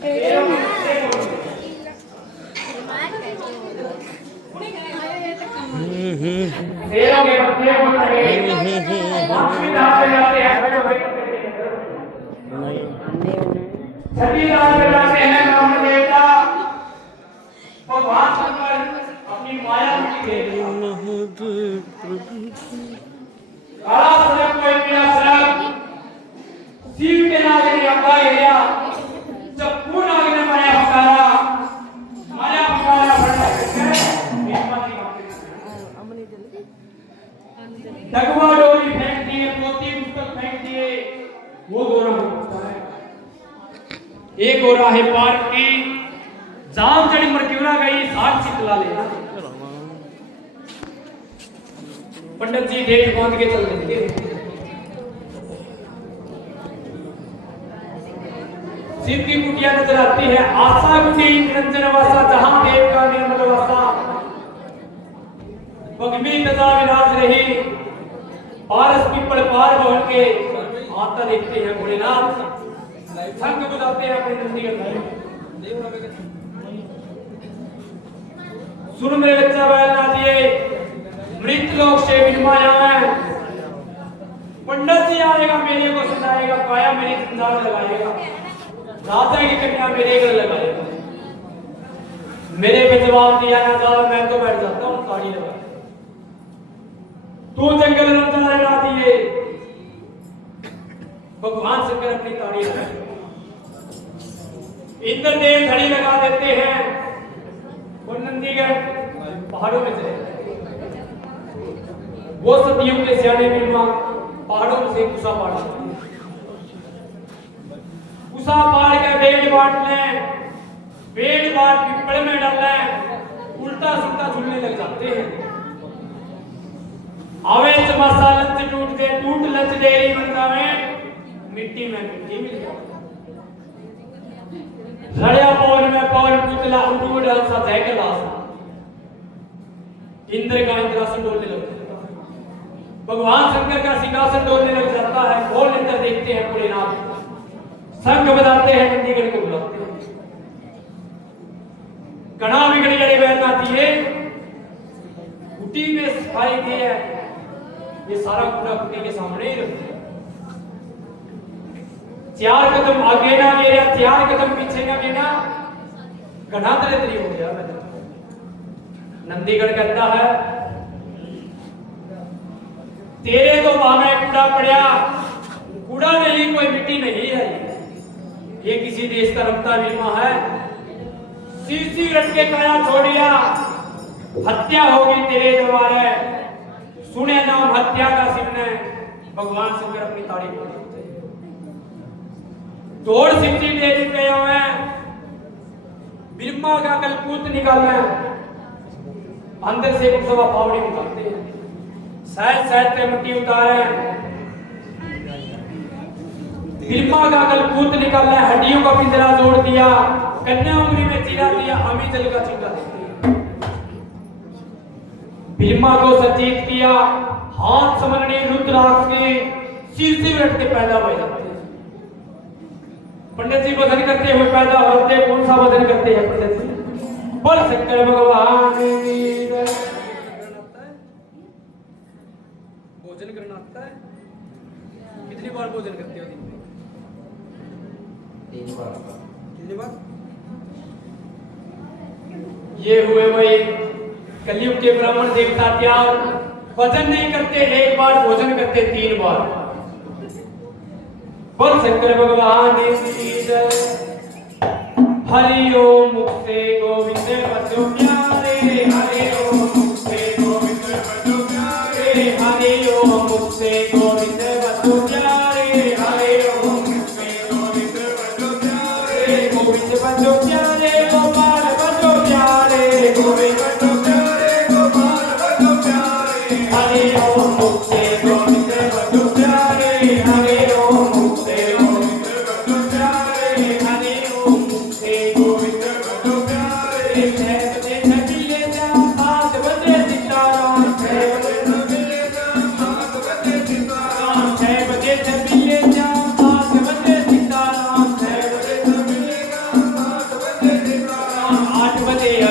भगवान शंकर अपनी माया शिव के नागने अब्बा गया जब पूर्ण आगे माया पकारा डगवा डोरी फेंक दिए, मोती पुस्तक फेंक दिए, वो गोरा होता है। एक गोरा है पार्क की जाम चढ़ी मर क्यों ना गई साग चितला ले। पंडित जी डेट बांध के चल देते। शिव की कुटिया नजर आती है, आशा कुटी निरंजन वासा जहां देव का निर्मल वासा। भगवी तथा विराज रही पारस पीपल पार बोल के आता देखते हैं भोलेनाथ शंख बजाते हैं अपने नंदीगढ़ में। सुन मेरे बच्चा बैलनाथ ये मृत लोक से विनिमाया है। पंडित जी आएगा मेरे को सजाएगा, पाया मेरी जिंदाल लगाएगा, राजा की कन्या मेरे घर लगाएगा। मेरे पे जवाब दिया ना जाओ, मैं तो बैठ जाता हूँ ताड़ी लगा। तू जंगल में चला दिए, भगवान शंकर अपनी ताड़ी लगाए। इंद्रदेव घड़ी लगा देते हैं और नंदीगढ़ पहाड़ों में चले। वो सदियों के सियाने बीमा पहाड़ों से कुसा पाड़ के बेड़ बांट लें, बेड़ बांट पिपड़ में डाल लें, उल्टा सुल्टा झूलने लग जाते हैं। आवे चमासा लच टूट के टूट लच डेरी बन जावे, मिट्टी में मिट्टी मिल जाए। लड़या पौन में पौन पुतला उठू डांसा जय कैलाश। इंद्र का इंद्रासन डोलने लगता है, भगवान शंकर का सिंहासन डोलने लग जाता है। खोल इंद्र देखते हैं भोलेनाथ, शंख बजाते हैं, नंदीगढ़ को बुलाते हैं। कणा बिगड़ जड़े बैलनाथ ये कुटी में सफाई की है, ये सारा कूड़ा कुटी के सामने ही रखते हैं। 4 कदम आगे ना गया, 4 कदम पीछे ना गया, घना दरिद्री हो गया। नंदीगढ़ कहता है तेरे तो बामे कूड़ा पड़ा, कूड़ा नहीं कोई मिट्टी नहीं है, ये किसी देश का रखता बीमा है। सीसी रट के काया छोड़िया, हत्या होगी तेरे द्वारे। सुने नाम हत्या का सिमने, भगवान शंकर अपनी ताड़ी बोलते। तोड़ सिद्धि डेरी पे हुए, ब्रह्मा का कलपूत निकालना, अंदर से कुछ सवा फावड़ी निकालते हैं। सहज सहज पे मिट्टी उतारे, ब्रह्मा का कलपूत निकालना, हड्डियों का पिंजरा जोड़ दिया, कन्या उंगली में चीरा दिया, अमी जल का चिंता देती है। ब्रह्मा को सचेत किया, हाथ समरणी रुद्राक्ष के सिर से रट के पैदा हो जाते हैं। पंडित जी वजन करते हुए पैदा होते, कौन सा वजन करते हैं पंडित जी? बोल शंकर भगवान भोजन करना आता है? कितनी बार भोजन करते हो दिन में? 3 बार। कितनी बार? ये हुए वही कलयुग के ब्राह्मण देवता त्याग, भजन नहीं करते 1 बार, भोजन करते 3 बार। बोल शंकर भगवान की जय। हरि ओम मुक्ते गोविंद बचो प्यारे, हरि ओम मुक्ते गोविंद बचो प्यारे, हरि ओम मुक्ते गोविंद बचो प्यारे, हरि ओम मुक्ते गोविंद बचो प्यारे, गोविंद बचो प्यारे, गोपाल बचो प्यारे, गोविंद बचो प्यारे, गोपाल बचो प्यारे, हरि ओम मुक्ते गोविंद बचो प्यारे, हरि ओम मुक्ते गोविंद बचो प्यारे, हरि ओम मुक्ते गोविंद बचो प्यारे। 6 बजे नबीले जा 7 बजे सीताराम, 6 बजे नबीले जा 7 बजे सीताराम, 6 बजे नबीले जा 7 बजे सीताराम, 6 बजे नबीले जा 7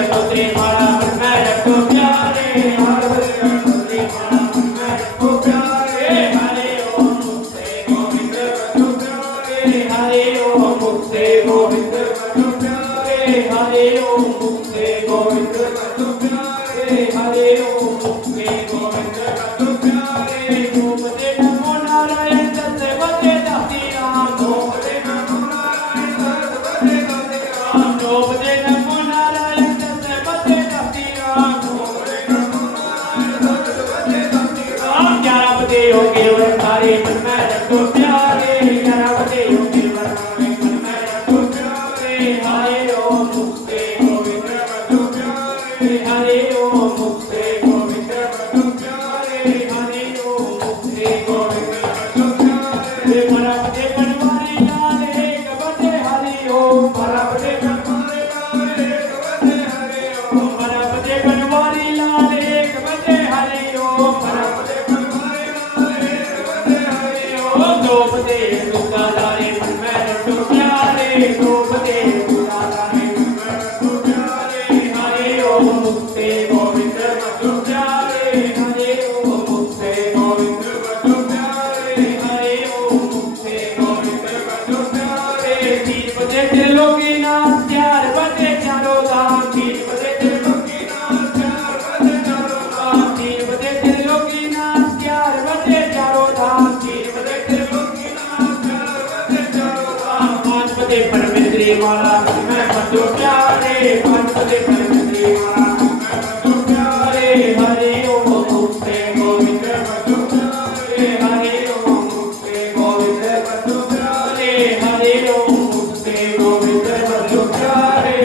गंगोत्री माला मन में रखो प्यारे, पार्वती गंगोत्री माला मन में रखो प्यारे। हरे ओम मुक्ते गोविंद भजो प्यारे, हरे ओम मुक्ते गोविंद भजो प्यारे, हरे ओम मुक्ते गोविंद भजो प्यारे, हरे ओम मुक्ते गोविंद भजो प्यारे। ओम दे नमो नारायण सत्यवते दासी राम, ओम दे नमो नारायण सत्यवते दासी राम, ओम दे नमो नारायण सत्यवते दासी राम, ओम दे नमो नारायण सत्यवते दासी राम। 11 बजे योगी वरदारी मन में रखो प्यारे, 11 बजे योगी वरदारी मन में रखो प्यारे। हरे ओम मुक्ते गोविंद भजो प्यारे, हरे ओम मुक्ते गोविंद भजो प्यारे, हरे ओम मुक्ते गोविंद भजो प्यारे। मरबते बनवारी लाल एक बजे हरि ओम, मरबते बनवारी लाल एक बजे हरि ओम, मरबते बनवारी लाल एक बजे हरि ओम, मरबते बनवारी लाल एक बजे हरि ओम। 2 बजे दुकादारी मन में रखो प्यारे, 2 बजे दुकादारी मन में रखो प्यारे। हरे ओम मुक्ते गोविंद भजो प्यारे, हरे ओम मुक्ते गोविंद भजो प्यारे, हरे ओम मुक्ते गोविंद भजो प्यारे। 3 बजे त्रिलोकीनाथ, 4 बजे चारों धाम, 3 बजे त्रिलोकीनाथ, 4 बजे चारों धाम, 3 बजे त्रिलोकीनाथ, 4 बजे चारों धाम, 3 बजे त्रिलोकीनाथ, 4 बजे चारों धाम। 5 बजे परमेश्वरी माला मन में भजो प्यारे, 5 बजे परमेश्वरी माला मन में भजो प्यारे। हरे ओम मुक्ते गोविंद भजो प्यारे, हरे ओम मुक्ते गोविंद भजो प्यारे, हरे ओम मुक्ते गोविंद भजो प्यारे।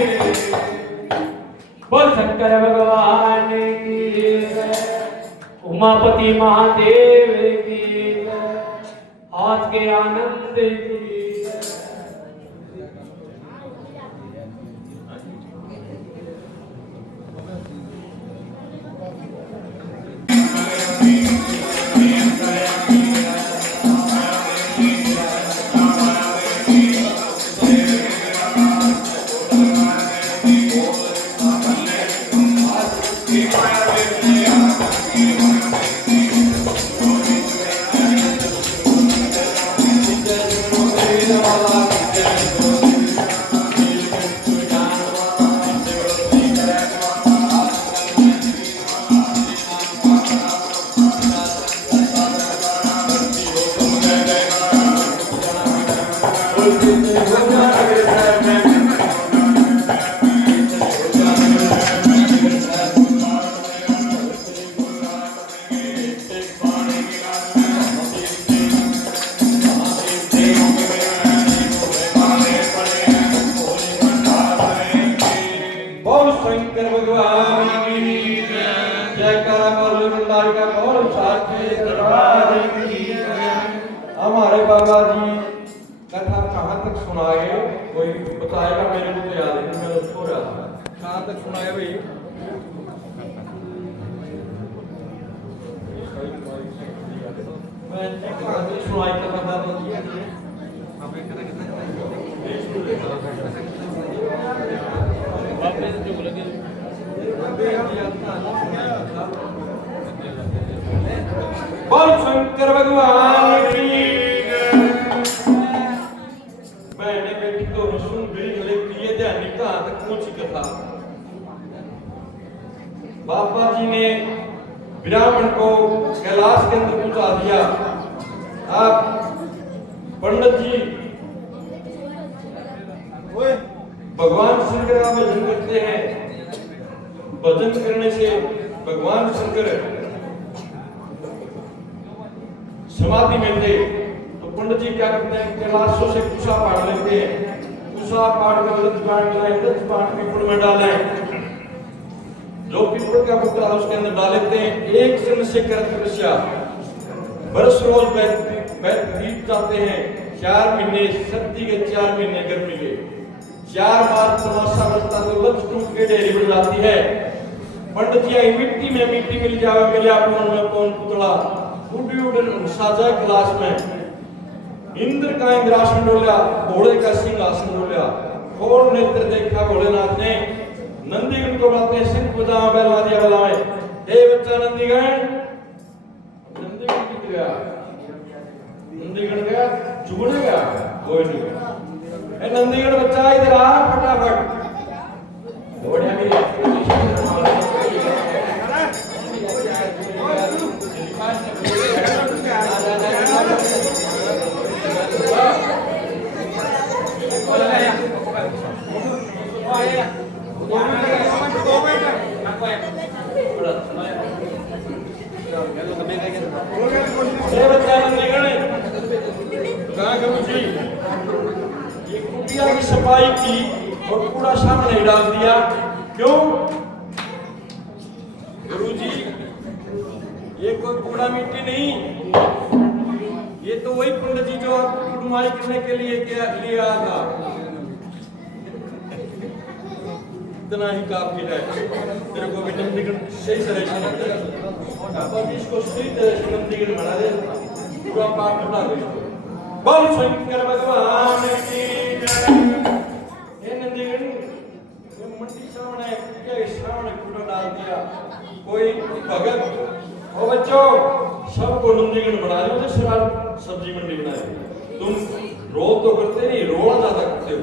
बोल शंकर भगवान की जय, उमापति महादेव की जय, आज के आनंद की जय। शंकर भगवान की जय, जयकारा बोलो भंडारी का बोल साचे दरबार की जय। हमारे बाबा जी कथा कहाँ तक सुनाए, कोई बताएगा? मेरे को तो याद नहीं, मैं उसको रहा था। कहाँ तक सुनाए भाई? मैं कहाँ तक सुनाई कथा बता दिया। बोल शंकर भगवान की मैंने बेटी तो सुन भी लेती है ध्यान कहाँ तक पहुंची कथा। बाबा जी ने ब्राह्मण को कैलाश के अंदर पहुंचा दिया। आप पंडित जी भगवान शंकर का भजन करते हैं। भजन करने से भगवान शंकर समाधि में थे, तो पंडित जी क्या करते हैं, कैलाशों से कुशा पाड़ लेते हैं। कुशा पाड़ कर लज्ज पाड़ पीपल में डालें, जो पीपल का बुट्टा है उसके अंदर डाल लेते हैं। एक सन से कर तपस्या, बरस रोज बीत जाते हैं। 4 महीने सर्दी के, 4 महीने गर्मी के, 4 बार तमाशा बजता तो लज्ज टूट के ढेरी बन जाती है। पंडित जी मिट्टी में मिट्टी मिल जावे, मिला कौन में कौन पुतला उड़ी उड़न साजा क्लास में। इंद्र का इंद्रासन डोलिया, घोड़े का सिंहासन डोलिया। खोल नेत्र देखा भोलेनाथ ने, नंदीगण को बुलाते हैं, सिंह बजाओ बैल वादिया बजाए। हे बच्चा नंदीगण, नंदीगण किधर गया? नंदीगण गया जुगड़े गया, कोई नहीं गया। नंदीगण बच्चा इधर आ फटाफट। बढ़िया भी ये कुटिया की सफाई की और कूड़ा सामने डाल दिया, क्यों? गुरुजी, ये कोई कूड़ा मिट्टी नहीं, ये तो वही पंडित जी जो आपको कुड़माई करने के लिए लिए आया था। इतना ही काफी है। तेरे को भी नंदीगण सही तरह से इसको सही तरह से नंदीगण बना दे, पूरा पाठ बना दे। बोल शंकर भगवान की जय। हे नंदीगण, मंडी सामने क्या सामने कूड़ा डाल दिया, कोई भगत ओ बच्चों सबको नंदीगण बना लो, तो शराब सब्जी मंडी बनाए। तुम रोज तो करते नहीं, रोज ज्यादा करते हो।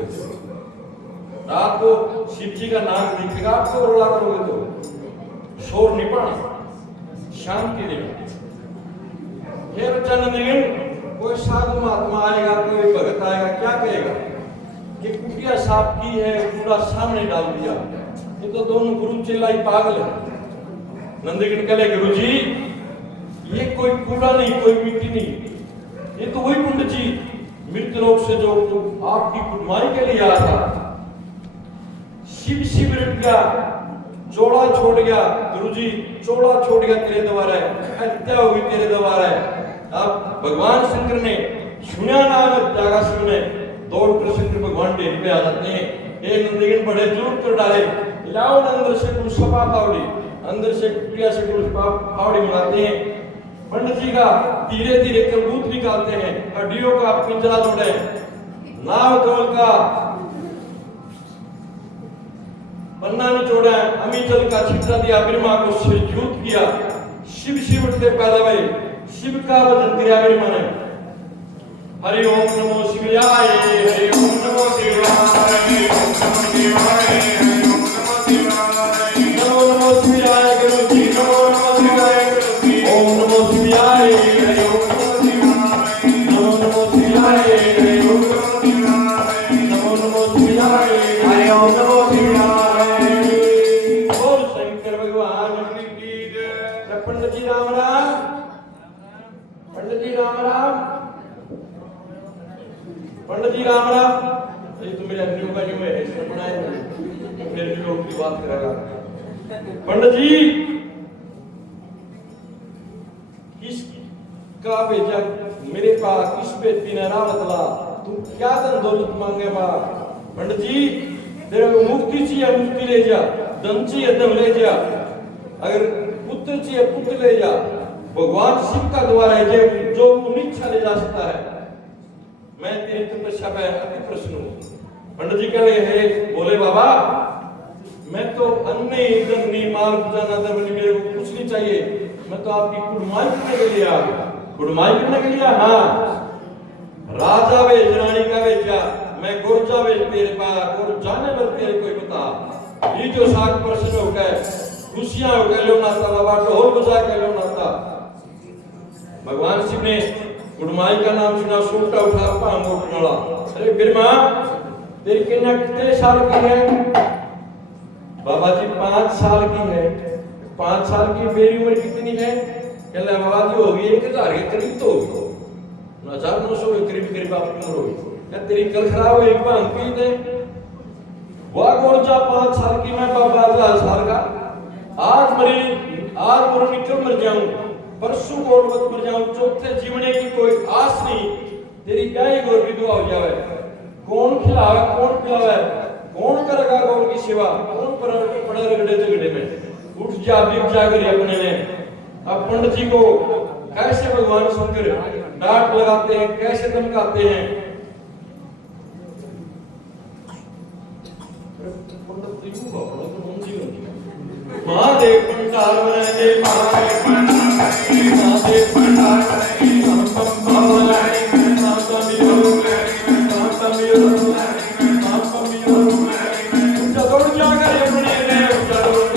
रात को शिव जी का नाम दिखेगा, आपको रोला करोगे तो शोर नहीं पड़ा, शांति नहीं। हे बच्चा नंदीगण, कोई साधु महात्मा आएगा, कोई भगत आएगा, क्या कहेगा कि कुटिया साफ की है, कूड़ा सामने डाल दिया। ये तो दोनों गुरु चेला ही पागल है। नंदीगण कहे गुरुजी, ये कोई कूड़ा नहीं, कोई मिट्टी नहीं, ये तो वही पंडित जी मृत लोक से जो आपकी कुड़माई के लिए आया था। शिव शिव रट गया, चोड़ा छोड़ गया। गुरुजी, चोड़ा छोड़ गया तेरे द्वारा, हत्या हुई तेरे द्वारा। अब भगवान शंकर ने सुना नाम जागा शिव ने, दौड़ कर शंकर भगवान डेरी पे आ जाते हैं। हे नंदीगण, बड़े जुल्म कर डाले, लाओ अंदर से कुछ सपा फावड़ी, अंदर से कुटिया से कुछ फावड़ी मंगाते हैं। पंडित जी का धीरे धीरे कलबूत निकालते हैं, हड्डियों का पिंजरा जोड़े, नाव कमल का पन्ना निचोड़ा, अमीचल का छिट्टा दिया, ब्रह्मा को युद्ध किया। शिव शिव उठते पैदा हुए, शिव का भजन किया ब्रह्मा ने। हरि ओम नमो शिवाय, हरि ओम नमो शिवाय, हरि ओम नमो शिवाय, हरि ओम नमो शिवाय। नमो नमो शिवाय गुरुजी, नमो नमो शिवाय गुरुजी। ओम नमो शिवाय, हरि ओम नमो शिवाय। नमो नमो शिवाय, हरि ओम नमो शिवाय। नमो नमो शिवाय, हरि ओम नमो शिवाय। बोल शंकर भगवान की जय। पंडित जी राम राम, पंडित जी राम राम, पंडित जी राम राम। ये तो मेरे अन्यों का यूं है, इसने बनाए मेरे लोग की बात करेगा। पंडित जी किसका भेजा मेरे पास, किस पे तीन रावतला, तू क्या धन दौलत मांगे बा? पंडित जी, तेरे को मुक्ति चाहिए, मुक्ति ले जा, धन चाहिए, धन ले जा, अगर पुत्र चाहिए, पुत्र ले जा। भगवान शिव का द्वार है जो इच्छा ले जा सकता है। मैं तेरी तपस्या पे अति प्रसन्न हूँ। पंडित जी कह रहे हैं, बोले बाबा, मैं तो अन्य इधर नहीं, माल जाना था, मेरे को कुछ नहीं चाहिए, मैं तो आपकी कुड़माई करने के लिए आ गया। कुड़माई करने के लिए? हाँ, राजा वे रानी का वे क्या, मैं गुरजा वे तेरे पास, गुर जाने पर तेरे कोई बता। ये जो साग प्रसन्न हो गए, खुशियां हो गए, लो नाता बाबा, ढोल बजा के लो नाता। भगवान शिव ने कुड़माई का नाम सुना, सूटा उठा पांग उठा। अरे बिरमा, तेरी कन्या कितने साल की है? बाबा जी 5 साल की है। 5 साल की, मेरी उम्र कितनी है? कहला बाबा जी होगी 1000 के करीब तो होगी, 1900 के करीब करीब आपकी उम्र होगी। क्या तेरी कल खराब हुई, भांग पी दे। वाह गोरजा 5 साल की, मैं बाबा 1000 साल का। आज मरी निकल मर जाऊं, परसों गोलवत मर जाऊं, चौथे जीवने की कोई आस नहीं। तेरी क्या ही गोर विधवा हो जावे, कौन खिलावे, कौन पिलावे, कौन करेगा गौर की सेवा, कौन पड़े रगड़े झगड़े में। उठ जा, बिक जा कर अपने में। अब पंडित जी को कैसे भगवान शंकर डांट लगाते हैं, कैसे धमकाते हैं। महादेव भंडार बनाएंगे, महादेव भंडार बनाएंगे, महादेव भंडार बनाएंगे, हम बनाएंगे, चतुर जाकर अपने रे चतुर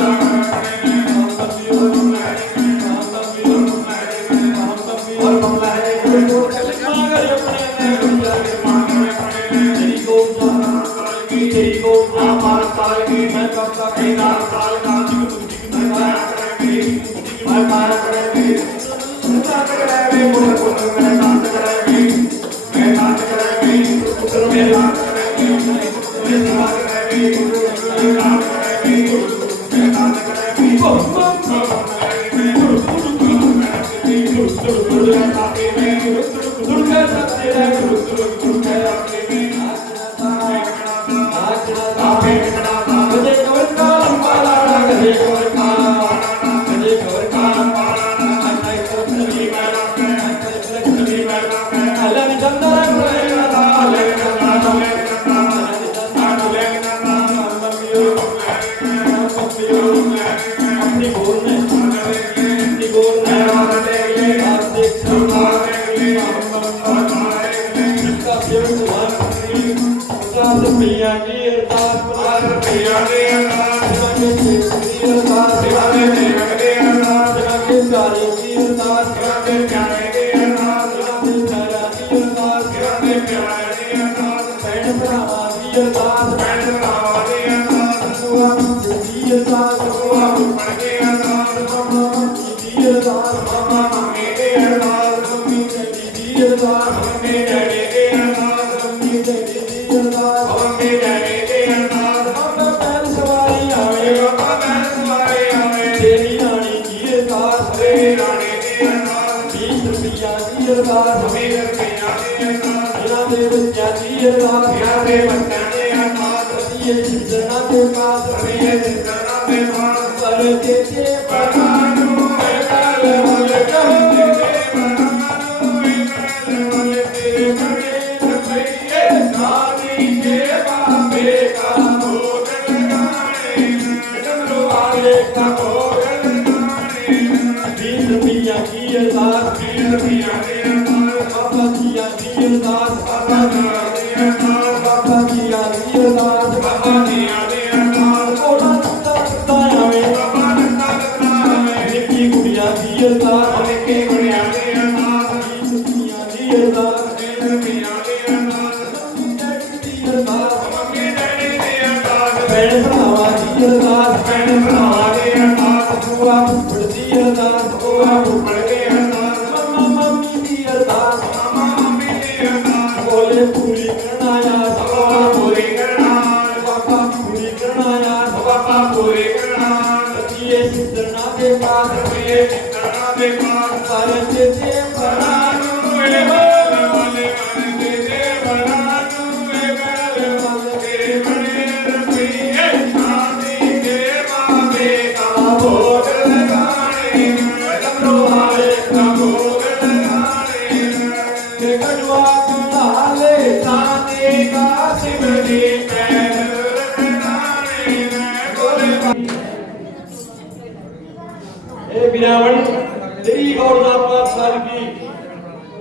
तेरी और 4 साल की,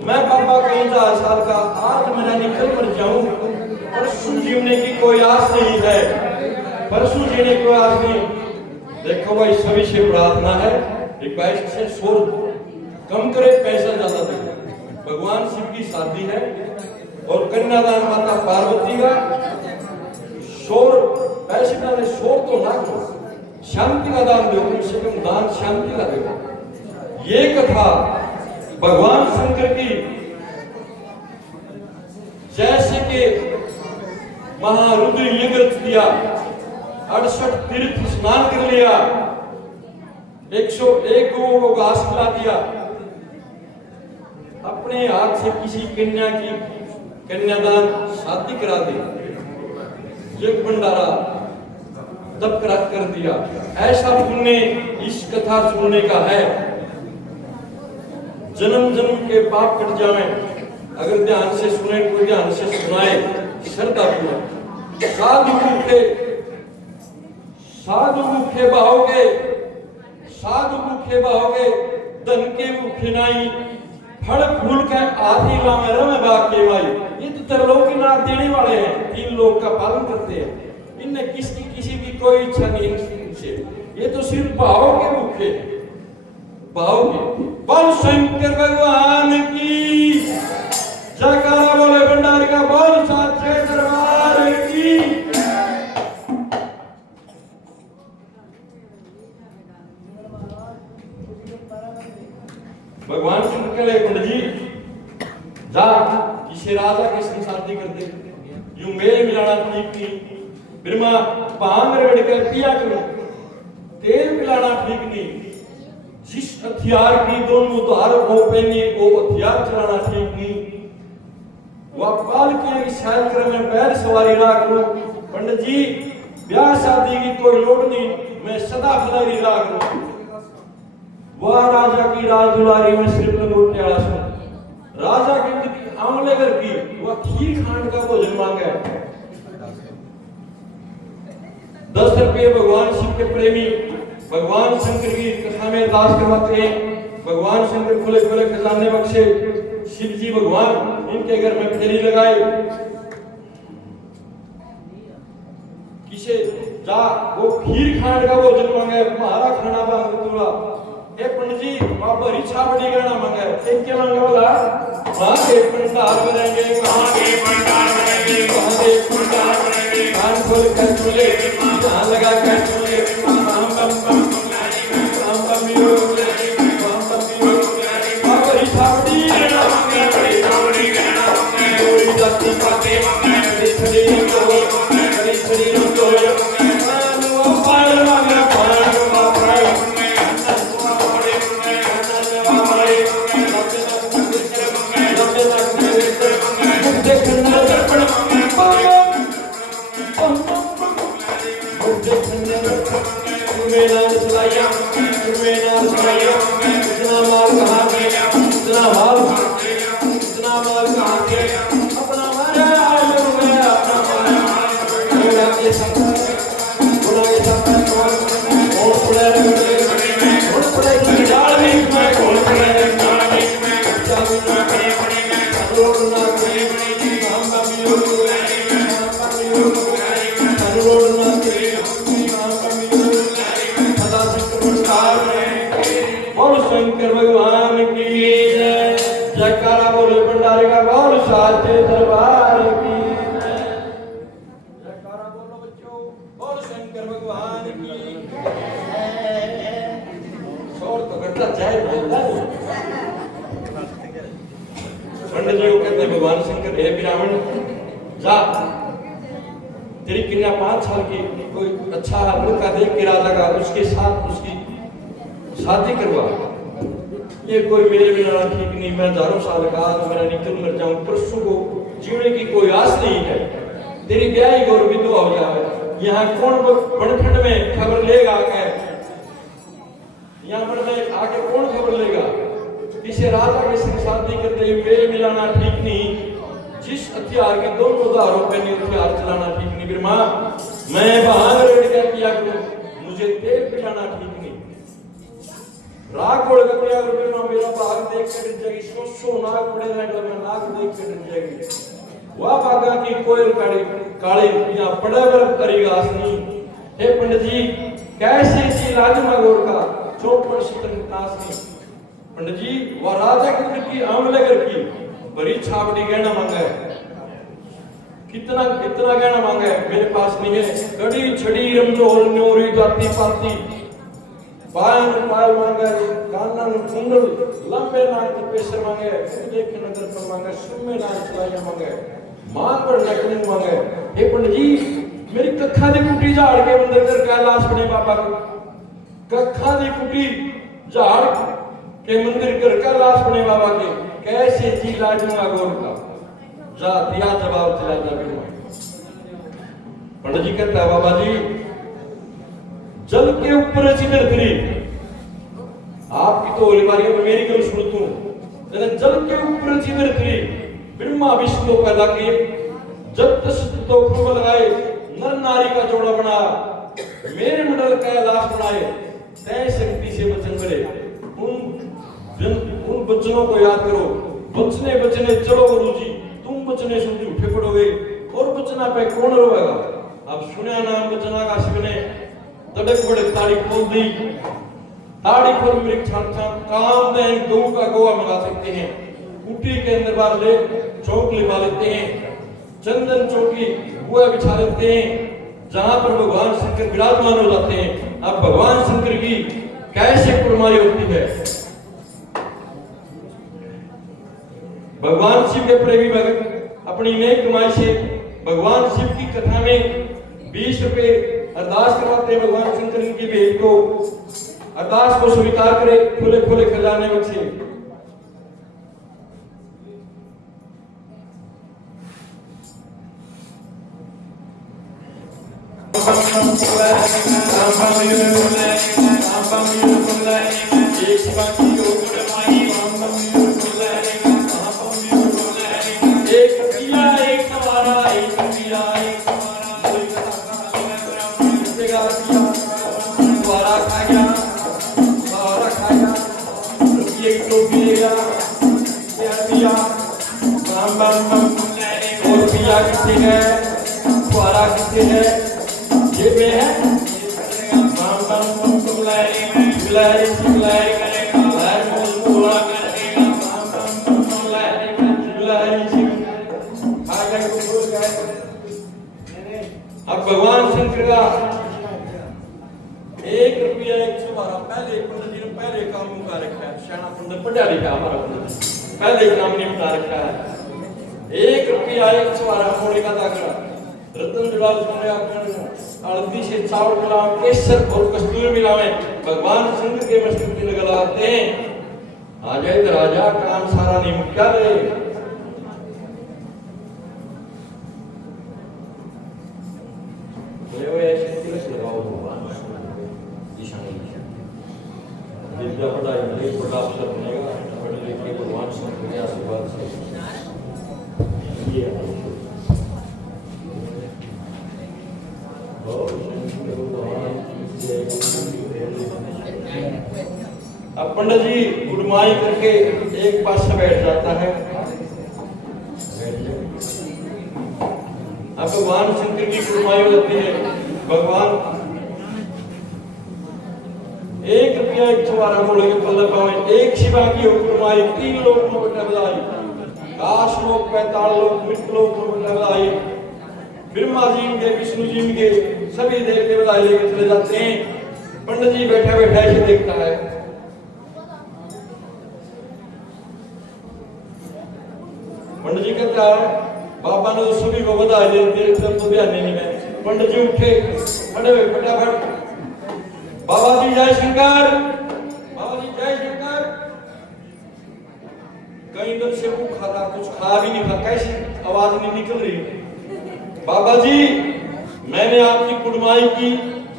मैं पापा कहीं 4 साल का, आज मेरा निकल मर जाऊं, परसों जीने की कोई आस नहीं है, परसों जीने की कोई आस नहीं। देखो भाई, सभी से प्रार्थना है, रिक्वेस्ट से शोर कम करे, पैसा ज्यादा दे। भगवान शिव की शादी है और कन्यादान माता पार्वती का, शोर पैसे डाले, शोर तो ना करो, शांति का दान दो, कम से कम दान शांति का दो। ये कथा भगवान शंकर की, जैसे कि महारुद्र यज्ञ किया, 68 तीर्थ स्नान कर लिया, 101 गौओं को घास खिला दिया, अपने हाथ से किसी कन्या की कन्यादान शादी करा दी, यज्ञ भंडारा तब कर दिया। ऐसा पुण्य इस कथा सुनने का है, जन्म जन्म के पाप कट जाए अगर ध्यान से सुने, कोई ध्यान से सुनाए, श्रद्धा पूर्वक। साधु के साधु भूखे बहोगे, साधु भूखे बहोगे, धन के भूखे नहीं, फल फूल के आधी लामे रमे बाके माई। ये तो तरलोक की नाथ देने वाले हैं, तीन लोग का पालन करते हैं, इनने किसी की कोई इच्छा नहीं इनसे। ये तो सिर्फ बहोगे भूखे, बहोगे। बोल शंकर भगवान की जयकारा, बोले भंडारी का बोल साचे दरबार की। भगवान शंकर कहले पंडित जी जा किसी राजा के संग शादी कर दे, यूं मेल मिलाना ठीक नहीं। ब्रह्मा पांग रगड़ कर पिया करो, तेल पिलाना ठीक नहीं। जिस हथियार की दोनों धार को पहनी वो हथियार चलाना ठीक नहीं। वह पालकियां की सैर कर में बैल सवारी ना करूं। पंडित जी ब्याह शादी की कोई लोड़ नहीं, मैं सदा फलारी ना करूं। वह राजा की राज दुलारी में सिर्फ लंगोटे वाला सुन। राजा की आंवले घर की वह खीर खांड का भोजन मांगे। 10 रुपये भगवान शिव के प्रेमी भगवान शंकर की कथा में अरदास करवाते हैं। भगवान शंकर खुले खुले खजाने बख्शे। शिव जी भगवान इनके घर में फेरी लगाए। किसे जा वो खीर खांड का भोजन मांगे, तुम्हारा खाना मांग दूंगा। ए पंडित जी बाबा रिछा बड़ी गाना मांगे, एक क्या मांगा बोला? वहां के भंडार बनेंगे, वहां के भंडार बनेंगे, वहां के भंडार बनेंगे। कान खोल कर चले, जहां लगा कर चले, बम बम बम बम बम यो बम बम यो। बाबा रिछा बड़ी गाना मांगे, बड़ी गाना मांगे, बड़ी जाति पाते मांगे, बड़ी खड़ी को, बड़ी खड़ी को। वो पाल मांगे, पाल शंकर भगवान की जय। जयकारा बोले भंडारी का बोल साचे दरबार की जयकारा बोलो बच्चों, बोल शंकर भगवान की। शोर तो करता जय बोलता है। पंडित जी को कहते हैं भगवान शंकर, हे ब्राह्मण जा तेरी कन्या 5 साल की, कोई अच्छा लड़का देख के राजा का उसके साथ उसकी शादी करवा। ये कोई मेरे बिना ठीक नहीं, मैं हजारों साल का मेरा निकल मर जाऊं, परसों को जीने की कोई आस नहीं है। तेरी ब्याही और विधवा हो जाए। यहाँ कौन बनखंड में खबर लेगा? क्या यहाँ पर मैं आके कौन खबर लेगा? किसी राजा के संग शादी करते हुए मेल मिलाना ठीक नहीं। जिस हथियार के दोनों धारों पे हथियार चलाना ठीक नहीं। ब्रह्मा मैं बाहर रेड क्या किया करूं, मुझे तेल पिलाना ठीक नहीं। राग बोल कर किया करूं ब्रह्मा, मेरा भाग देख के डर जाएगी। सो नाग पड़े रहेगा, मैं नाग देख के डर जाएगी। वह भागा की कोयल काली या पड़े वर करेगा असनी। हे पंडित जी कैसे सी लाजमा गोर का चौपड़ सितन तासनी। पंडित जी वह राजा की आंवले घर की बड़ी छावड़ी गहना मांगा है। कितना कितना गहना मांगा है, मेरे पास नहीं है। कड़ी छड़ी रमजोर न्योरी जाती पाती पायन पायल मांगा है, कानन कुंडल लंबे नाक के पेशर मांगे, देख नगर पर मांगा, सुम्मे नाक चलाया मांगे, मां पर नकलिंग मांगे। हे पंडित जी मेरी कखा दी कुटी झाड़ के मंदिर कर कैलाश बने बाबा को। कखा दी कुटी झाड़ के मंदिर कर कैलाश बने बाबा के। कैसे जी लाजूंगा गोर का, जा दिया जवाब चला जा। पंडित जी कहता है बाबा जी जल के ऊपर चिदर थी। आपकी तो होली बारी में मेरी गल सुन तू, लेकिन जल के ऊपर चिदर थी। ब्रह्मा विष्णु पैदा किए, जब तक तो खूब लगाए, नर नारी का जोड़ा बना। मेरे जंगल कैलाश बनाए, तय शक्ति से वचन करे। उन वचनों को याद करो। बचने बचने चलो गुरु जी, तुम बचने सुन झूठे पड़ोगे और बचना पे कौन रोएगा। अब सुना नाम बचना का शिव ने तड़क बड़क ताड़ी खोल दी। ताड़ी खोल मेरे छान छान काम दें गऊ का गोवा मंगा सकते हैं। कुटी के अंदर बार ले चौक लिवा लेते हैं, चंदन चौकी कुआ बिछा लेते हैं जहां पर भगवान शंकर विराजमान हो जाते हैं। अब भगवान शंकर की कैसे कुर्बानी होती है। भगवान शिव के प्रेमी भक्त अपनी नई कमाई से भगवान शिव की कथा में 20 रुपए अरदास करवाते हैं। भगवान शंकर की भेंट को अरदास को स्वीकार करे, खुले खुले खजाने बख्शे। और पिया कितने है, फुआरा कितने है, ये में है। बम बम बम बुलाए बुलाए बुलाए करेगा, लाए बोला करेगा। बम बम बम बुलाए बुलाए आगे को बोल गए। अब भगवान शंकर का 1 रुपया 112 पहले पहले काम मुका रखा है। शाना पंडित पढ़ा लिखा हमारा पहले काम नहीं मुका रखा है। 1 रुपया 112 मोड़े का दाखला रतन जवाब सुने हल्दी से चावल मिलाओ, केसर और कस्तूरी मिलावे, भगवान शंकर के मस्तक पे लगाते हैं। आ जाए तो राजा काम सारा नहीं मुक्या दे। ले वो ऐसे तिलक लगाओ भगवान ईशान विद्या पढ़ाई में बड़ा अवसर बनेगा। पढ़ लिख के भगवान शंकर के आशीर्वाद से ये अब पंडित जी गुड़माई करके एक पास से बैठ जाता है। अब भगवान शंकर की गुड़माई हो जाती है। भगवान 1 रुपया 112 मोड़े के पल्ले पावे, एक शिवा की गुड़माई 3 लोग को बटा बधाई, काश लोग 45 लोग मृत लोग को बटा बधाई। ब्रह्मा जी के विष्णु जी के सभी देवते बधाई लेके चले जाते हैं। पंडित जी बैठा बैठा ऐसे देखता है। पंडित जी कहता है बाबा ने तो सभी को बधाई दे दी, तो ध्यान नहीं में। पंडित जी उठे खड़े हुए फटाफट, बाबा जी जय शंकर, बाबा जी जय शंकर। कई दिन से भूखा था, कुछ खा भी नहीं था, कैसी आवाज नहीं निकल रही। बाबा जी मैंने आपकी कुड़माई की,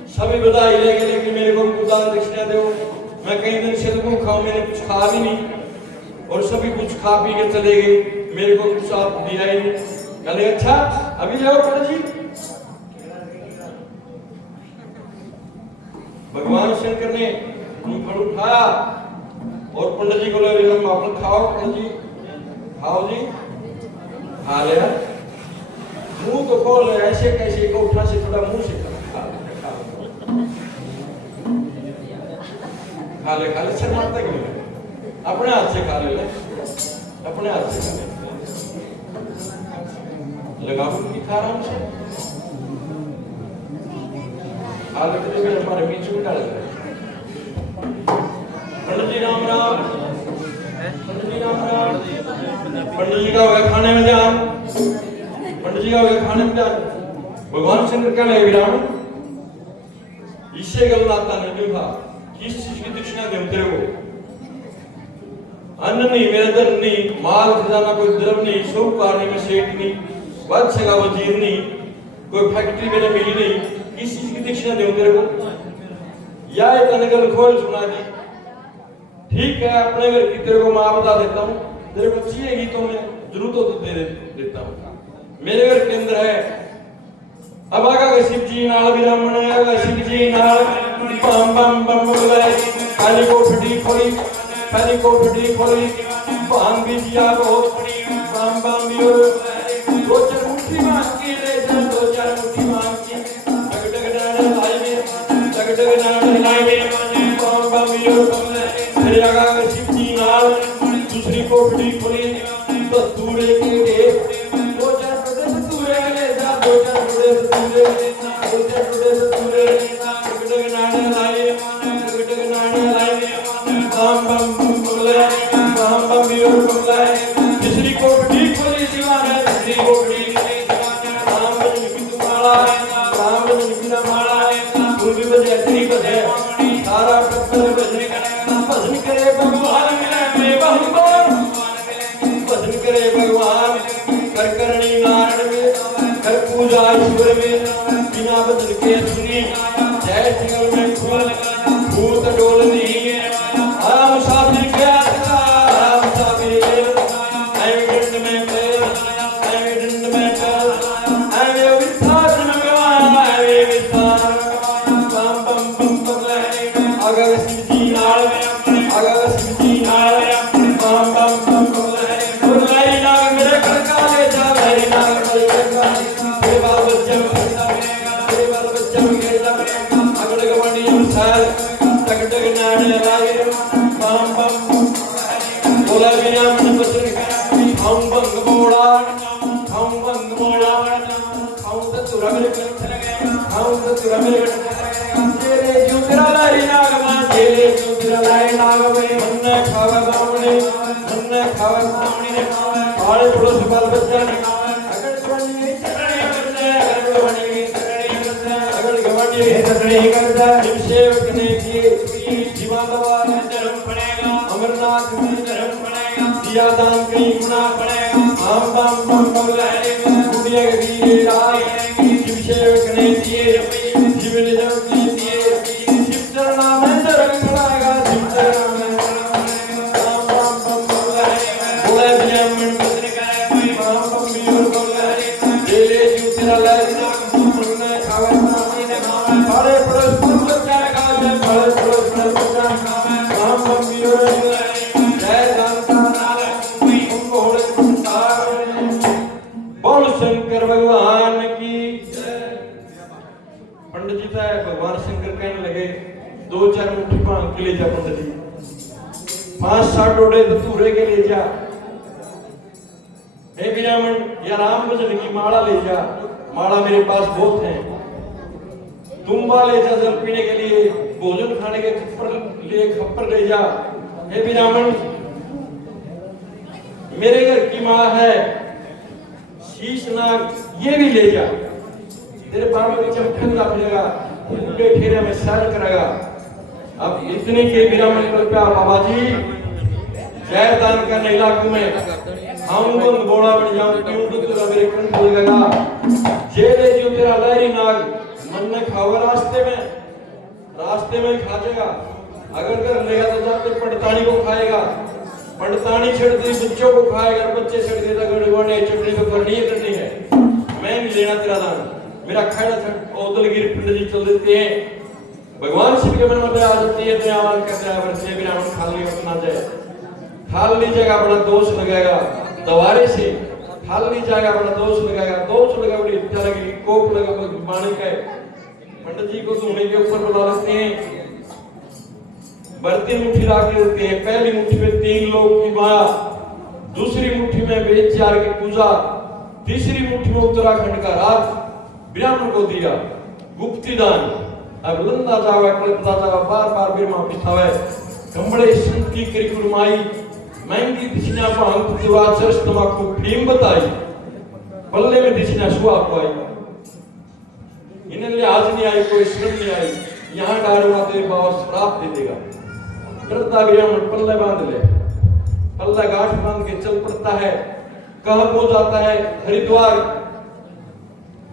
सभी बधाई लेके लेकिन मेरे को दान दक्षिणा दो। मैं कई दिन से भूखा हूं, मैंने कुछ खा भी नहीं और सभी कुछ खा पी के चले गए, मेरे को कुछ आप दिया ही नहीं। कहले अच्छा अभी जाओ पंडित जी। भगवान शंकर ने फल उठाया और पंडित जी को लगे आप खाओ। पंडित जी खाओ जी, खा लिया। मुंह तो खोल रहे ऐसे कैसे को उठा से थोड़ा मुंह से खा ले शर्माता क्यों है? अपने हाथ से खा ले, अपने हाथ से खा ले, लगाओ की खा आराम से खा लेते हुए हमारे बीच में डाल रहे। पंडित जी राम राम, पंडित जी राम राम। पंडित जी का होगा खाने में ध्यान, पंडित जी का होगा खाने में ध्यान। भगवान शंकर क्या लगे विराम इससे गल आता नहीं था, किस चीज की दक्षिणा दे तेरे को? अन्न नहीं, मेरा धन नहीं, माल खजाना कोई द्रव नहीं, साहूकार नहीं, मैं सेठ नहीं, बादशाह का वजीर नहीं, कोई फैक्ट्री मैंने मिली नहीं, किस चीज की दक्षिणा दे तेरे को? या एक अनगल खोल सुना दी, ठीक है अपने घर की तेरे को मां बता देता हूँ, तेरे को चाहिएगी तो मैं जरूर तो दे देता हूँ। मेरे घर के अंदर है अब आगा शिव जी नाल विरामण आगा शिव जी नाल बम बम बम बोले पहली कोठड़ी खोली भांग भी जिया बहुत बम बम दो चार मुट्ठी मांग की ले जा दो चार मुट्ठी मांग की डग डग नाने लाई में डग डग नाने लाई में बम बम फिर आगा शिव जी नाल दूसरी कोठड़ी खोली तो तूरे के दो चार टुकड़े तूरे ले जा दो चार टुकड़े तूरे डग डग नाने लाई बम बम तीसरी कोठड़ी खोली दीवाने तीसरी कोठड़ी राम बजन की माला तू भी बजे तेरी बजे सारा टब्बर भजन करे भगवान मिले भजन करे भगवान कर करणी नारायण में कर पूजा ईश्वर में बिना भजन के सुनी जय सिंगल में फूल भूत डोल दी आराम मुसाफिर के अमरनाथ में धर्म पड़ेगा दिया दान कहीं गुना पड़ेगा हम बम बम बोले दुनिया के शिव सेवक ने दिए शिव ने जब दिए शिव चरणा में धर्म पड़ेगा शिव चरणा में बम बम बम बोले ब्राह्मण बदन करे बम बम बियोर बोले ले शिव तेरा लाइना तुमने खावा नामी ने सारे पड़ोस पुर जाएगा जय पड़ोस बम बम बियोर शंकर भगवान की पंडित जी था भगवान शंकर कहने लगे दो चार मुट्ठी भांग के ले जा पंडित जी 5-7 डोडे धतूरे के ले जा हे ब्राह्मण या राम भजन की माला ले जा माला मेरे पास बहुत है तुम्बा ले जा जल पीने के लिए भोजन खाने के खप्पर ले जा हे ब्राह्मण मेरे घर की माँ है शीशनाग ये भी ले जा तेरे बाबा के चमकंदा फिरेगा उनके ठेरे में सैर करेगा अब इतने के ब्राह्मण पर प्यार बाबा जी जय दान करने इलाके में हम बंद बोड़ा बन जाऊं क्यों तो तेरा मेरे कंठ बोल गया जेले जो तेरा लहरी नाग मन ने खावा रास्ते में खा जाएगा अगर कर लेगा तो जाते पड़तानी को खाएगा पड़तानी छड़ती बच्चों को खाएगा बच्चे छड़ते तो गड़बड़े चटनी तो करनी है मैं नहीं लेना तेरा दान मेरा खैड़ा औदलगिरी पंडित जी चल देते हैं भगवान शिव के मन में आ जाती है दयावान कहते हैं वर्षे ब्राह्मण खाली मत ना जाए खाली जगह बड़ा दोष लगेगा दवारे से खाली जगह बड़ा दोष लगा बड़ी हत्या लगेगी कोप लगा बाणी का पंडित जी को धोने के ऊपर बुला लेते हैं बर्तन मुट्ठी ला के देते हैं पहली मुट्ठी में 3 लोग की माया दूसरी मुट्ठी में वेद चार की पूजा तीसरी मुट्ठी में उत्तराखंड का राज ब्राह्मण को दिया गुप्ती दान अब लंदा जावा कल्पता जावा बार बिरमा पिछावे कंबड़े संत की करिकुरमाई महंगी दिशना भांग पुतवा चरस तमाकू भीम बताई पल्ले में दिशना सुआ पाई इन्हें लिहाज नहीं आई कोई श्रम नहीं आई यहाँ डारुआ तेरे बाबा श्राप दे देगा करता ब्राह्मण पल्ले बांध ले पल्ला गांठ बांध के चल पड़ता है कहां पहुंच जाता है हरिद्वार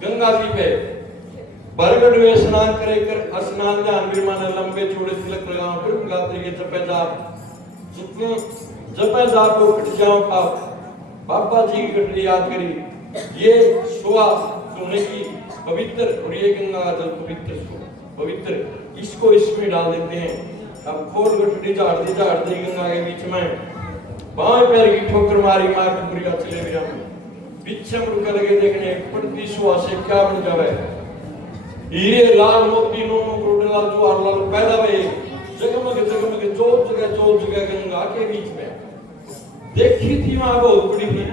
गंगा जी पे बरगढ़ में स्नान करे कर स्नान ध्यान विमान लंबे चौड़े तिलक लगाओ फिर गात्री के जपे जाप को कट जाओ पाप बाबा जी की घटना याद करी ये सुआ सोने की पवित्र और ये गंगा का जल पवित्र पवित्र, इसको इसमें डाल देते हैं। अब खोल गठड़ी झाड़ दी गंगा के बीच में, बाएं पैर की ठोकर मारी मार के बुरिया चले गया में पीछे मुड़ कर लगे देखने पड़ती सुहा से क्या बन जावे। हीरे लाल मोती नोनो करोड़ लाल जवाहर लाल पैदा हुए जगमग चोल जगह गंगा के बीच में। देखी थी वहां बहुत बड़ी थी।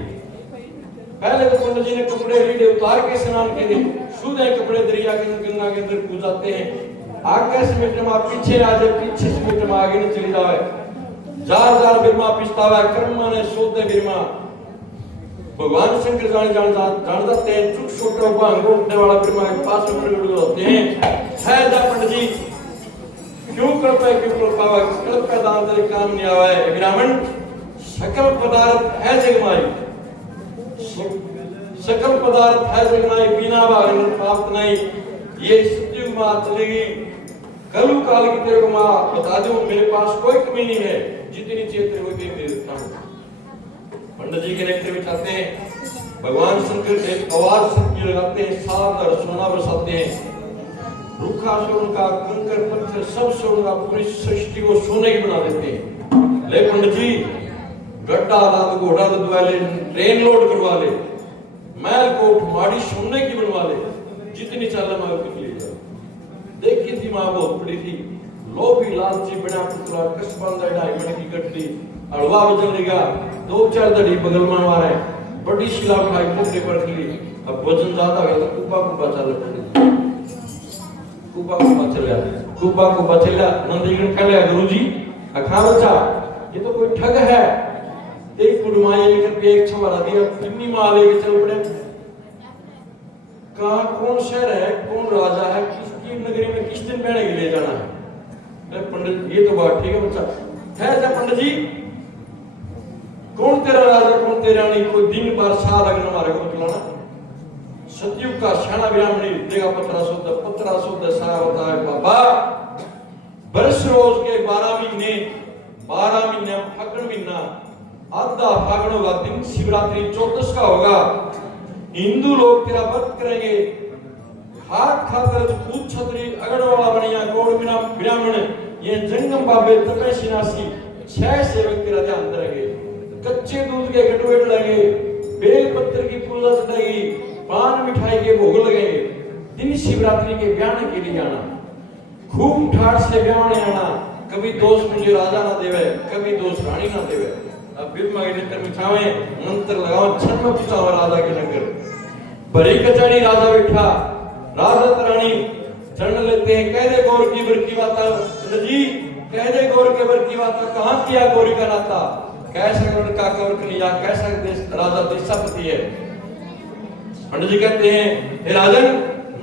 पहले तो पंडित जी ने कपड़े लीडे उतार के स्नान किए, शुद्ध कपड़े दरिया के गंगा के अंदर कूद जाते हैं। आगे से मिटमा पीछे आ जाए, पीछे से मिटमा आगे न चली जाए। जार बिरमा पिछतावा कर्म ने शोधे बिरमा। भगवान शंकर जान जाते हैं चुप छोटे भांग उठने वाला बिरमा के पास में प्रकट होते हैं। है जा पंडित जी क्यों कृपा कल्प दान तेरे काम नहीं आवा है। ब्राह्मण सकल पदार्थ है जगमाई, सकल पदार्थ है जगमाई, बिना भागन प्राप्त नहीं। ये सतयुग मां चलेगी, कलु काल की तेरे को मां बता दूं मेरे पास कोई कमी नहीं है, जितनी चाहिए तेरे को दे देता हूं। पंडित जी के नेत्र में चाहते हैं भगवान शंकर एक आवाज सबकी लगाते हैं, सात और सोना बरसाते हैं। रूखा सोन का कंकर पत्थर सब सोन का पूरी सृष्टि को सोने की बना देते हैं। ले पंडित जी गड्ढा लाद घोड़ा लदवा ले, ट्रेन लोड करवा ले, महल कोठ माड़ी सोने की बनवा ले, जितनी चाला मार के लिए जाओ। देखी थी मां बहुत बड़ी थी, लोभी लालची बड़ा पुतला कसबांदा ढाई मन की गड्डी अड़वा बजन लगा, दो चार दड़ी बगल में मारे, बड़ी शिला उठाई मुंडे पर खली। अब वजन ज्यादा गया तो कुबा चल पड़े, कुबा चला। नंदीगण कह लिया गुरुजी अखा बच्चा ये तो कोई ठग है, एक कुड़माई लेकर के एक छवारा दिया, कितनी मां लेके चल पड़े। कहां कौन शहर है, कौन राजा है, किसकी नगरी में किस दिन बहने के लिए जाना है। पंडित ये तो बात ठीक है बच्चा है जा पंडित जी कौन तेरा राजा कौन तेरा रानी, कोई दिन बार शाह लगना हमारे को बतलाना। सतयुग का शाना ब्राह्मणी देगा 1500 शाह होता है बाबा। वर्ष रोज के 12 महीने फागुन महीना आधा फागुन होगा, दिन शिवरात्रि 14 का होगा। हिंदू लोग तेरा व्रत करेंगे, हाथ खाकर कूद छतरी अगड़ वाला बनिया गोड़ बिना ब्राह्मण ये जंगम बाबे तपस्वी नासी 6 सेवक तेरा ध्यान रखेंगे। कच्चे दूध के गटुए लगे, बेल पत्र की पूजा चढ़ेगी, पान मिठाई के भोग लगेंगे। दिन शिवरात्रि के ब्याह के लिए जाना, खूब ठाठ से ब्याह आना, कभी दोस्त मुझे राजा ना देवे, कभी दोस्त रानी ना देवे। अब बिरमा के नगर में छावे मंत्र लगाओ, छन्न पूछावा राजा के नगर। बड़ी कचहरी राजा बैठा, राजा रानी चरण लेते हैं, कह दे गौर की बर की बात जी, कह दे गौर के बर की बात, कहां किया गौरी का नाता, कैसा लड़का कवर कलिया, कैसा देश राजा देशापति है। पंडित जी कहते हैं हे राजन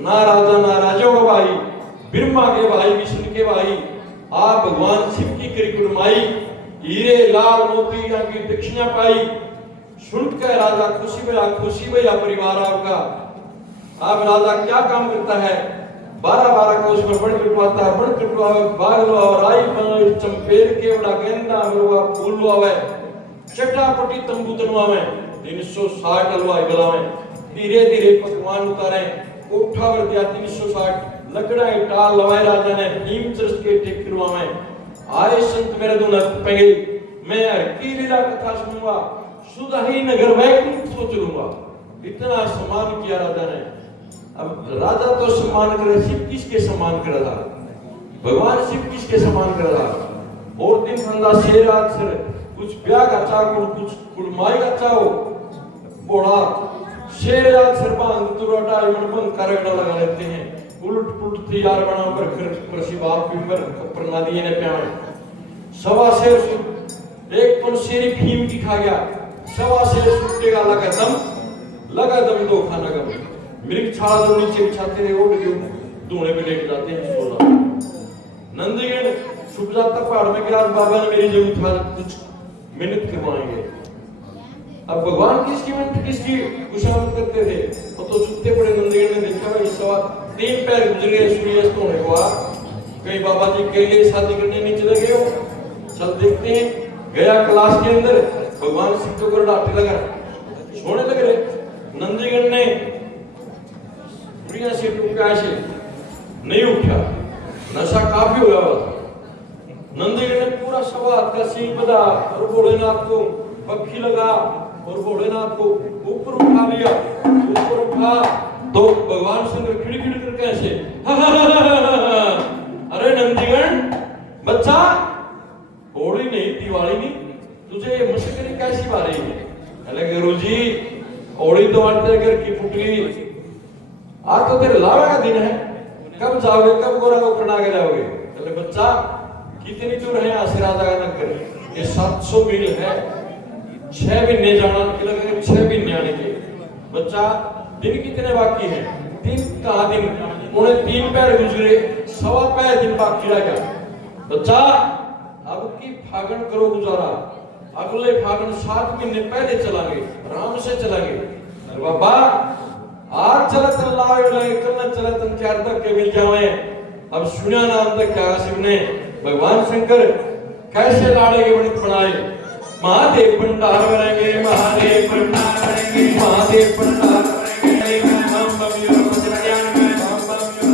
ना राजा ना राजो का भाई, ब्रह्मा के भाई विष्णु के भाई, आप भगवान शिव की कृपाई, हीरे लाल मोती की दक्षिणा पाई। सुनकर राजा खुशी भैया परिवार आपका। आप राजा क्या काम करता है, 12 का उसमें बड़ कटवाता है, बड़ कटवावे बाग लुआ, राई बन चंपेर के बड़ा गेंदा मरुआ फूल लुआवे, चटापटी तंबू तनवावे, 360 हलवाई बुलावे। धीरे धीरे पकवान उतारे, कोठा भर दिया 360 लकड़ा टाल लवाए। राजा ने नीम चरस के टेक करवावे। आए संत मेरे दूना पेंगे, मैं हर की लीला कथा सुनूंगा, सुधाही नगर वैकुंठ सोच लूंगा। इतना सम्मान किया राजा ने। अब राजा तो सम्मान करे, शिव किसके सम्मान कर रहा, भगवान शिव किसके सम्मान कर रहा। और दिन ठंडा शेर अक्सर कुछ ब्याह का चाहो, कुछ कुड़माई का चाहो, बोड़ा शेर अक्सर बांध तुरटा मन करगड़ा लगा लेते हैं। उलट पुलट तैयार बना पर कृषि बाप पिंबर कपर नदी ने प्यावे। सवा शेर एक पन शेरी भीम की खा गया, सवा शेर सुटेगा लगा दम दो खाना का मृग छाड़ा जो नीचे बिछाते रहे उड़ के धुएं पे लेट जाते हैं। सोना नंदीगण छुप जाता पहाड़ में, कि आज बाबा ने मेरी जरूरत था कुछ मेहनत करवाएंगे। अब भगवान किसकी खुशामद करते थे, तो छुपते पड़े। नंदीगण ने देखा भाई सवा 3 पैर गुजर गए सूर्यास्त होने को, कहीं बाबा जी के लिए शादी करने नहीं चले गए हो। चल देखते हैं। गया क्लास के अंदर, भगवान शिव को कर डांटे लगा, सोने लग रहे। नंदीगण ने प्रिया से टूका से नहीं उठा, नशा काफी हो गया था। नंदीगण ने पूरा सवा का सींग बजा और भोलेनाथ को पक्षी लगा और भोलेनाथ को ऊपर उठा लिया। ऊपर उठा तो भगवान शंकर खिड़खिड़ कर कैसे अरे नंदीगण बच्चा, होली नहीं दिवाली नहीं, तुझे ये मुश्किल कैसी बारी है? अरे गुरुजी होली तो आटे घर की फुटली, आज तो तेरे लावा का दिन है, कब जाओगे, कब गोरा को खड़ा के जाओगे? अरे बच्चा कितनी दूर है यहाँ से राजा का नगर? ये 700 मील है, 6 महीने जाना के लगे, 6 महीने आने के। बच्चा दिन कितने बाकी हैं? दिन कहाँ दिन, उन्हें 3 पैर गुजरे, 1.25 पैर दिन बाकी रह गया। बच्चा अब की फागण करो गुजारा, अगले फागण 7 महीने पहले चलांगे, आराम से चलांगे। अरे बाबा आज चलत लावे लगे, कल चलत चार तक के मिल जावे। अब सुना नाम तक क्या शिव ने भगवान शंकर कैसे लाड़े के गणित बनाए। महादेव भंडार करेंगे, महादेव भंडार करेंगे, महादेव भंडार करेंगे। हम बबियों को ज्ञान में हम बबियों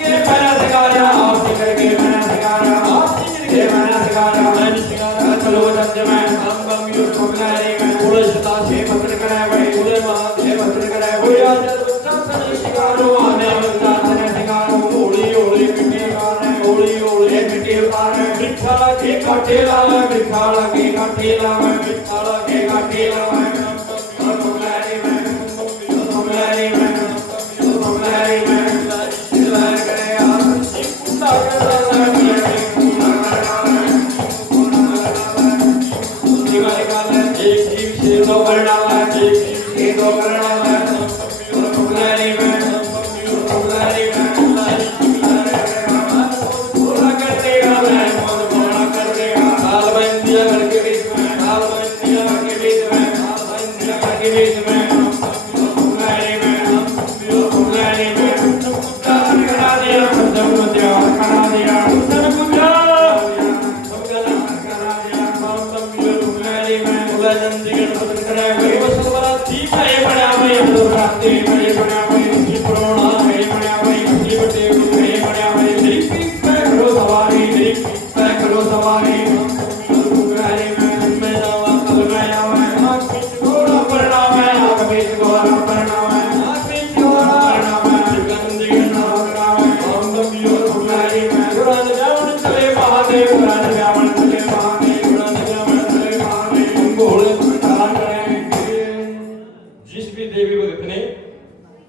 के पैरा सिखाया, आप करके पैरा सिखाया, आप के पैरा सिखाया, मैं सिखाया। चलो जब मैं हम बबियों को बुलाए, मैं बोले सदा से भक्त कराए, भाई बोले महादेव भक्त कराए। बोया जब बच्चा तने सिखारो, आने बच्चा तने सिखारो। होली होली मिट्टी मारे, होली होली मिट्टी मारे। बिठाला के काटे लावे, बिठाला के काटे लावे, बिठाला के काटे लावे। बुलाए मैं बुलाए मैं बुलाए मैं बुलाए करे यार कुत्ता के एक जीव से दो करना है, एक जीव से दो करना है। बुलाए मैं बुलाए मैं पूरा कर देगा, मैं पूरा कर देगा। काल बन दिया घर के बीच में, काल बन दिया घर के बीच में, काल बन दिया घर के बीच में। बुलाए मैं बुलाए मैं सब करा दिया, सब करा दिया, सब कुछ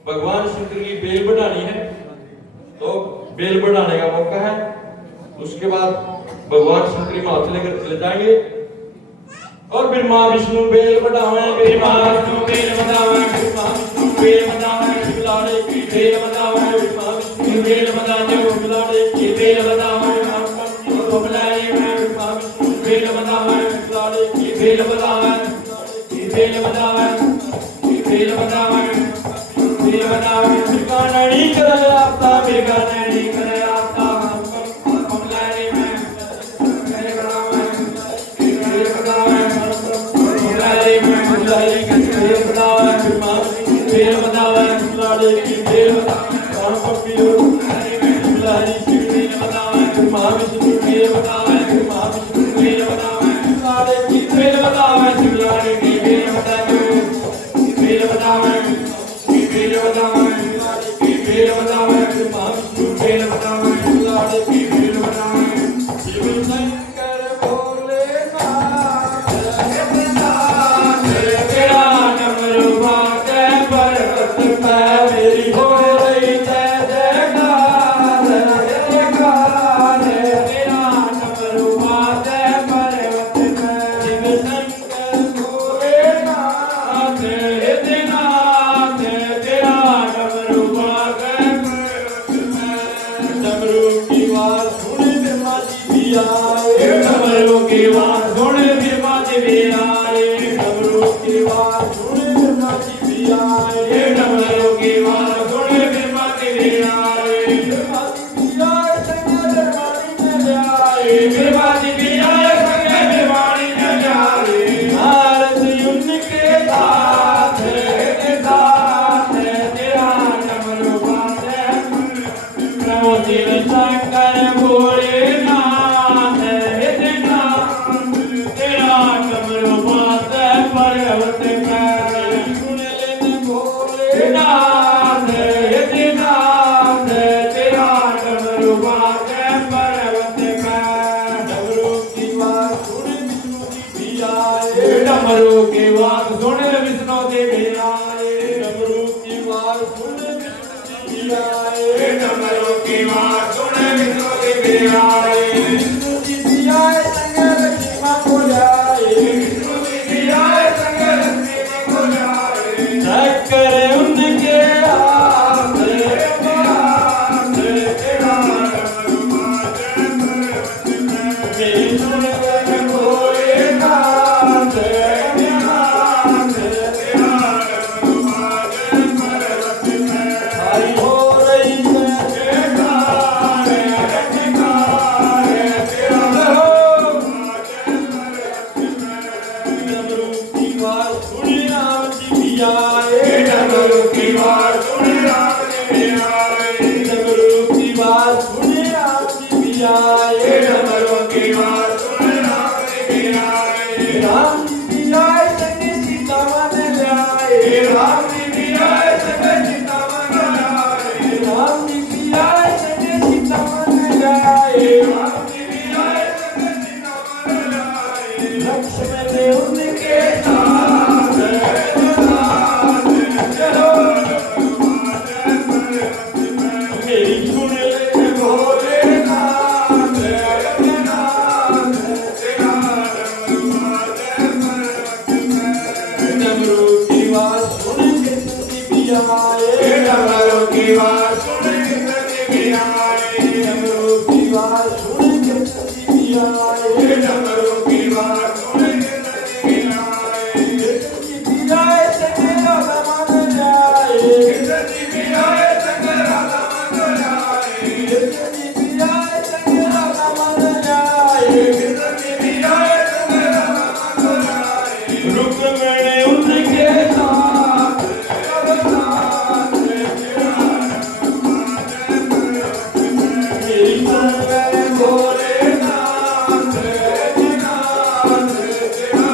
भगवान शंकर की बेल बढ़ानी है तो बेल बढ़ाने का मौका है। उसके बाद भगवान शंकर माथ लेकर चले जाएंगे और फिर माँ विष्णु बेल बढ़ावे, फिर माँ विष्णु बेल बढ़ावे, फिर माँ विष्णु बेल बढ़ावे, फिर लाड़े की बेल बढ़ावे, फिर माँ विष्णु बेल बढ़ावे, फिर लाड़े की बेल बढ़ावे। बुलाए मैं माँ विष्णु बेल बढ़ावे, फिर लाड़े की बेल बढ़ावे, बेल बढ़ावे, बेल बढ़ावे। बिरगानी करे आपता, बिरगानी करे आपता। बुलाए मैं करे बनावे, करे बनावे, बुलाए मैं बुलाए करे बनावे, फिर माँ बेल बनावे, बुलाए की बेल काम पपियो। बुलाए मैं बुलाए की बेल बनावे, फिर माँ विष्णु बेल बनावे, फिर माँ विष्णु बेल बनावे, बुलाए की बेल बनावे, बुलाए की बेल बनावे, बेल बनावे, बेल बनावे, बेल बनावे, फिर माँ विष्णु बेल बनावे, लाड़े की बेल बनावे। शिव शंकर भोलेनाथ तेरा डमरू बाजे पर्वत पे मेरी हो रही जय जयकार, जयकार। तेरा डमरू बाजे पर्वत पे शिव शंकर भोलेनाथ दिनाथ। तेरा डमरू बाजे डमरू की आवाज सुने ब्रह्मा जी भी आए, डमरू की आवाज सुने ब्रह्मा जी भी आए, डमरू की आवाज सुने ब्रह्मा जी भी आए, डमरू की आवाज सुने ब्रह्मा जी भी आए। ब्रह्मा जी भी आए संगे ब्रह्माणी में आए, ब्रह्मा जी भी आए संगे ब्रह्माणी में आए। भारत युद्ध के साथ तेरा डमरू बाजे प्रभु शिव शंकर डमरू बाजे पर्वत पे डमरू की बात सुन विष्णु जी भी आए डमरू की बात सुन विष्णु देवी आए डमरू की बात सुन विष्णु जी भी आए डमरू की बात सुन विष्णु देवी आए विष्णु जी भी आए संग लक्ष्मी मां को लाए विष्णु देवी आए संग लक्ष्मी मां को लाए चक्कर उनके हाथ तेरा डमरू बाजे पर्वत पे मेरी सुन कर भोलेनाथ हरि हो रही है डमरू की बात सुनी राम जी भी आए डमरू की बात सुन राम जी आए डमरू की बात सुनी राम जी भी आए डमरू की बात सुन राम जी आए राम जी भी आए संग सीता मन लाए राम जी भी आए संग सीता मन लाए राम जी भी आए संग सीता मन लाए राम जी भी आए संग सीता मन लाए लक्ष्मण ने उनके साथ चलो मेरी सुन ले भोलेनाथ जगन्नाथ तेरा डमरू बाजे पर्वत पे डमरू की बात सुन के सुनी भी आए डमरू की बात सुन कृष्ण देवी आए डमरू की बात सुन के सुनी भी आए डमरू की बात सुन कृष्ण देवी आए कृष्ण जी भी आए संग राधा मन लाए कृष्ण जी भी आए संग राधा मन लाए कृष्ण जी भी आए संग राधा मन लाए कृष्ण जी भी आए संग राधा मन लाए रुक्मिणी उनके साथ जगन्नाथ तेरा डमरू बाजे पर्वत पे मेरी सुन ले भोलेनाथ जगन्नाथ तेरा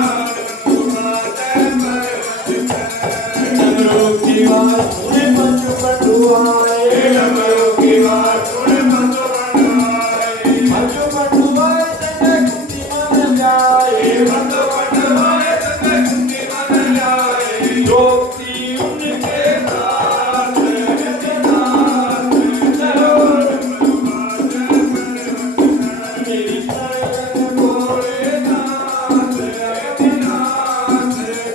डमरू बाजे पर्वत पे डमरू की बात सुने पंच पंडु आए डमरू की बात सुन पंचो बनवाए पंच पंडु आए संग कुंती मन लाए पंचो बनवाए संग कुंती मन लाए द्रौपदी उनके साथ जगन्नाथ चलो डमरू बाजे पर्वत पे मेरी सुन भोलेनाथ जगन्नाथ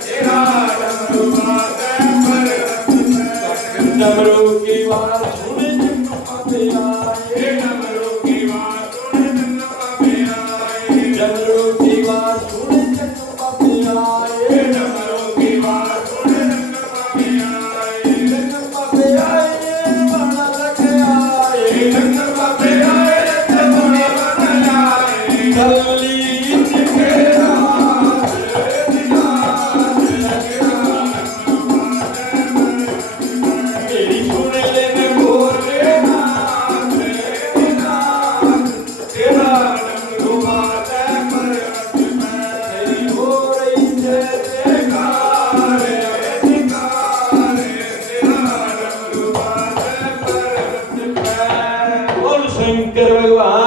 तेरा डमरू बाजे पर्वत पे डमरू की बात सुने जन्म पाते आए डमरू की बात सुन जन्म पे आए डमरू की बात सुने जन्म पाते आए डमरू की बात सुन जन्म पे आए जन्म पाते आए बना रखे आए जन्म पे आए जन्म बन आए कल्ली इनके नाथ जगन्नाथ मेरी सुन ले भोलेनाथ जगन्नाथ तेरा डमरू बाजे पर्वत पे तेरी हो रही जय जयकार जयकार तेरा डमरू बाजे पर्वत पे बोल शंकर भगवान